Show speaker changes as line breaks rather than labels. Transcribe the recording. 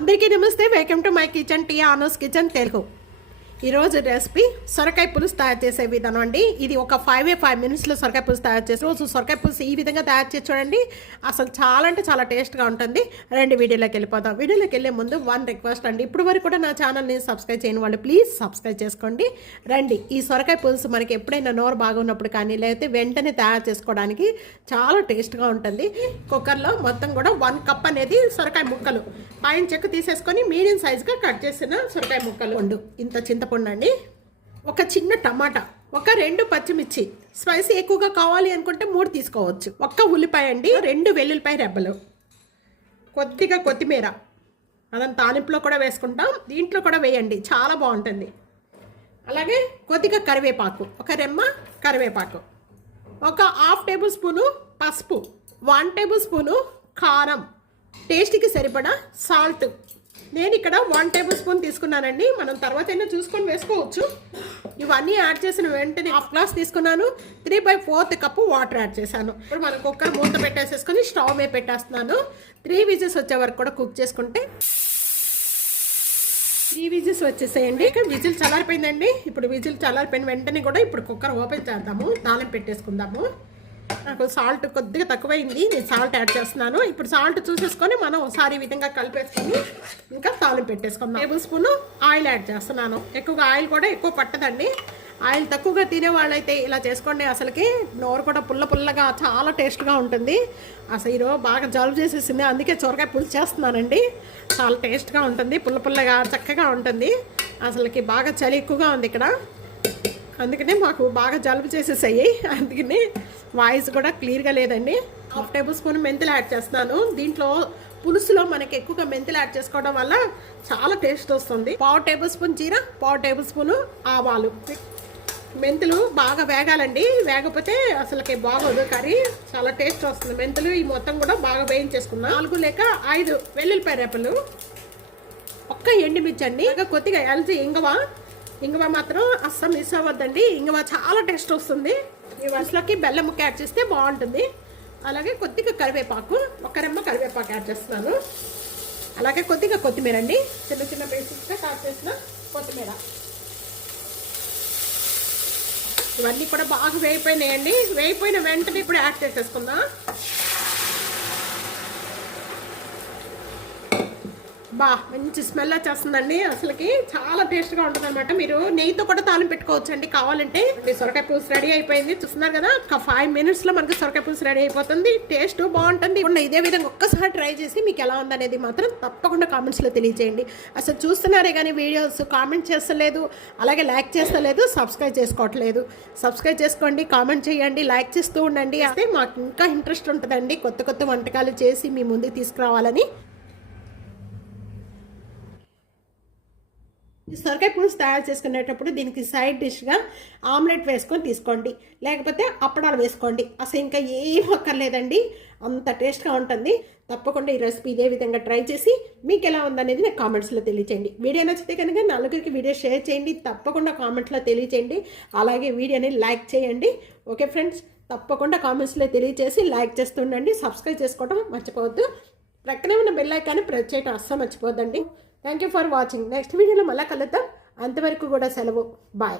అందరికీ నమస్తే. Welcome to my kitchen టీ ఆనోస్ కిచెన్ తెలుగు. ఈరోజు రెసిపీ సొరకాయ పులుసు తయారు చేసే విధానం అండి. ఇది ఒక ఫైవ్ ఏ ఫైవ్ మినిట్స్లో సొరకాయ పులుసు తయారు చేసి రోజు సొరకాయ పులుసు ఈ విధంగా తయారు చేసి చూడండి. అసలు చాలా అంటే చాలా టేస్ట్గా ఉంటుంది. రెండు వీడియోలోకి వెళ్ళిపోదాం. వీడియోలోకి వెళ్ళే ముందు వన్ రిక్వెస్ట్ అండి. ఇప్పుడు వరకు కూడా నా ఛానల్ని సబ్స్క్రైబ్ చేయని వాళ్ళు ప్లీజ్ సబ్స్క్రైబ్ చేసుకోండి. రండి ఈ సొరకాయ పులుసు మనకి ఎప్పుడైనా నోరు బాగున్నప్పుడు కానీ లేకపోతే వెంటనే తయారు చేసుకోవడానికి చాలా టేస్ట్గా ఉంటుంది. కుక్కర్లో మొత్తం కూడా వన్ కప్ అనేది సొరకాయ ముక్కలు. పైన చెక్కు తీసేసుకొని మీడియం సైజుగా కట్ చేసిన సొరకాయ ముక్కలు. వండు ఇంత తప్పకుండా అండి. ఒక చిన్న టమాటా ఒక రెండు పచ్చిమిర్చి స్పైసీ ఎక్కువగా కావాలి అనుకుంటే మూడు తీసుకోవచ్చు. ఒక్క ఉల్లిపాయ అండి రెండు వెల్లుల్లిపాయ రెబ్బలు. కొద్దిగా కొత్తిమీర. అదని తాలింపులో కూడా వేసుకుంటాం. దీంట్లో కూడా వేయండి చాలా బాగుంటుంది. అలాగే కొద్దిగా కరివేపాకు ఒక రెమ్మ కరివేపాకు. ఒక హాఫ్ టేబుల్ స్పూను పసుపు వన్ టేబుల్ స్పూను కారం. టేస్ట్కి సరిపడా సాల్ట్. నేను ఇక్కడ వన్ టేబుల్ స్పూన్ తీసుకున్నానండి. మనం తర్వాత అయినా చూసుకొని వేసుకోవచ్చు. ఇవన్నీ యాడ్ చేసిన వెంటనే హాఫ్ గ్లాస్ తీసుకున్నాను. Three by fourth cup water add చేశాను. ఇప్పుడు మనం కుక్కర్ మూత పెట్టేసేసుకొని స్టవ్ మీద పెట్టేస్తున్నాను. త్రీ విజిల్స్ వచ్చే వరకు కూడా కుక్ చేసుకుంటే త్రీ విజిల్స్ వచ్చేసేయండి. ఇక్కడ విజిల్ చల్లారిపోయిందండి. ఇప్పుడు విజిల్ చల్లారిపోయిన వెంటనే కూడా ఇప్పుడు కుక్కర్ ఓపెన్ చేద్దాము. తాళం పెట్టేసుకుందాము. నాకు సాల్ట్ కొద్దిగా తక్కువైంది నేను సాల్ట్ యాడ్ చేస్తున్నాను. ఇప్పుడు సాల్ట్ చూసేసుకొని మనం ఒకసారి ఈ విధంగా కలిపేసుకొని ఇంకా తాళం పెట్టేసుకుందాం. టేబుల్ స్పూన్ ఆయిల్ యాడ్ చేస్తున్నాను. ఎక్కువగా ఆయిల్ కూడా ఎక్కువ పట్టదండి. ఆయిల్ తక్కువగా తినే వాళ్ళైతే ఇలా చేసుకోండి. అసలుకి నోరు కూడా పుల్ల పుల్లగా చాలా టేస్ట్గా ఉంటుంది. అసలు ఈరోజు బాగా జలుబు చేసేసింది. అందుకే చొరకాయ పులుసు చేస్తున్నానండి. చాలా టేస్ట్గా ఉంటుంది పుల్ల పుల్లగా చక్కగా ఉంటుంది. అసలుకి బాగా చలి ఎక్కువగా ఉంది ఇక్కడ. అందుకనే మాకు బాగా జలుబు చేసేసాయి. అందుకని వాయిస్ కూడా క్లియర్గా లేదండి. హాఫ్ టేబుల్ స్పూన్ మెంతులు యాడ్ చేస్తున్నాను దీంట్లో పులుసులో మనకి ఎక్కువగా మెంతులు యాడ్ చేసుకోవడం వల్ల చాలా టేస్ట్ వస్తుంది. పావు టేబుల్ స్పూన్ జీర పావు టేబుల్ స్పూన్ ఆవాలు. మెంతులు బాగా వేగాలండి. వేగపోతే అసలుకి బాగోదు కర్రీ చాలా టేస్ట్ వస్తుంది. మెంతులు ఈ మొత్తం కూడా బాగా వేయించేసుకున్నాం నాలుగు లేక ఐదు వెల్లుల్లిపాయ రేపలు ఒక్క ఎండుమిర్చి అండి. ఇంకా కొద్దిగా ఎల్జీ ఇంగవ. ఇంగవ మాత్రం అస్సలు మిస్ అవ్వద్దండి. ఇంగవ చాలా టేస్ట్ వస్తుంది. ఈ వరుసలోకి బెల్లం ముక్క యాడ్ చేస్తే బాగుంటుంది. అలాగే కొద్దిగా కరివేపాకు ఒక రెమ్మ కరివేపాకు యాడ్ చేస్తున్నాను. అలాగే కొద్దిగా కొత్తిమీర అండి. చిన్న చిన్న పీసెస్గా కట్ చేసిన కొత్తిమీర. ఇవన్నీ కూడా బాగా వేయిపోయినాయండి వేయిపోయిన వెంటనే ఇప్పుడు యాడ్ చేసేసుకుందాం. బా మంచి స్మెల్ వచ్చేస్తుందండి. అసలుకి చాలా టేస్ట్గా ఉంటుంది అనమాట మీరు నెయ్యితో కూడా తాళం పెట్టుకోవచ్చు అండి కావాలంటే సొరకాయ పులుసు రెడీ అయిపోయింది. చూస్తున్నారు కదా ఒక ఫైవ్ మినిట్స్లో మనకి సొరకాయ పులుసు రెడీ అయిపోతుంది. టేస్ట్ బాగుంటుంది. ఇప్పుడు ఇదే విధంగా ఒక్కసారి ట్రై చేసి మీకు ఎలా ఉందనేది మాత్రం తప్పకుండా కామెంట్స్లో తెలియజేయండి. అసలు చూస్తున్నారే కానీ వీడియోస్ కామెంట్ చేస్తలేదు. అలాగే లైక్ చేస్తలేదు సబ్స్క్రైబ్ చేసుకోవట్లేదు. సబ్స్క్రైబ్ చేసుకోండి కామెంట్ చేయండి లైక్ చేస్తూ ఉండండి. అయితే మాకు ఇంకా ఇంట్రెస్ట్ ఉంటుందండి. కొత్త కొత్త వంటకాలు చేసి మీ ముందుకు తీసుకురావాలని సొరకాయ పులుసు తయారు చేసుకునేటప్పుడు దీనికి సైడ్ డిష్గా ఆమ్లెట్ వేసుకొని తీసుకోండి. లేకపోతే అప్పడాలు వేసుకోండి. అసలు ఇంకా ఏం అక్కర్లేదండి. అంత టేస్ట్గా ఉంటుంది. తప్పకుండా ఈ రెసిపీ ఇదే విధంగా ట్రై చేసి మీకు ఎలా ఉందనేది నాకు కామెంట్స్లో తెలియచేయండి. వీడియో నచ్చితే కనుక నలుగురికి వీడియో షేర్ చేయండి. తప్పకుండా కామెంట్స్లో తెలియచేయండి. అలాగే వీడియోని లైక్ చేయండి. Okay friends? తప్పకుండా కామెంట్స్లో తెలియచేసి లైక్ చేస్తుండండి సబ్స్క్రైబ్ చేసుకోవడం మర్చిపోవద్దు. ప్రక్కనే ఉన్న బెల్ ఐకాన్ని ప్రెస్ చేయడం అస్సలు మర్చిపోద్దండి thank you for watching next వీడియోలో మళ్ళీ కలుద్దాం. అంతవరకు కూడా సెలవు. బాయ్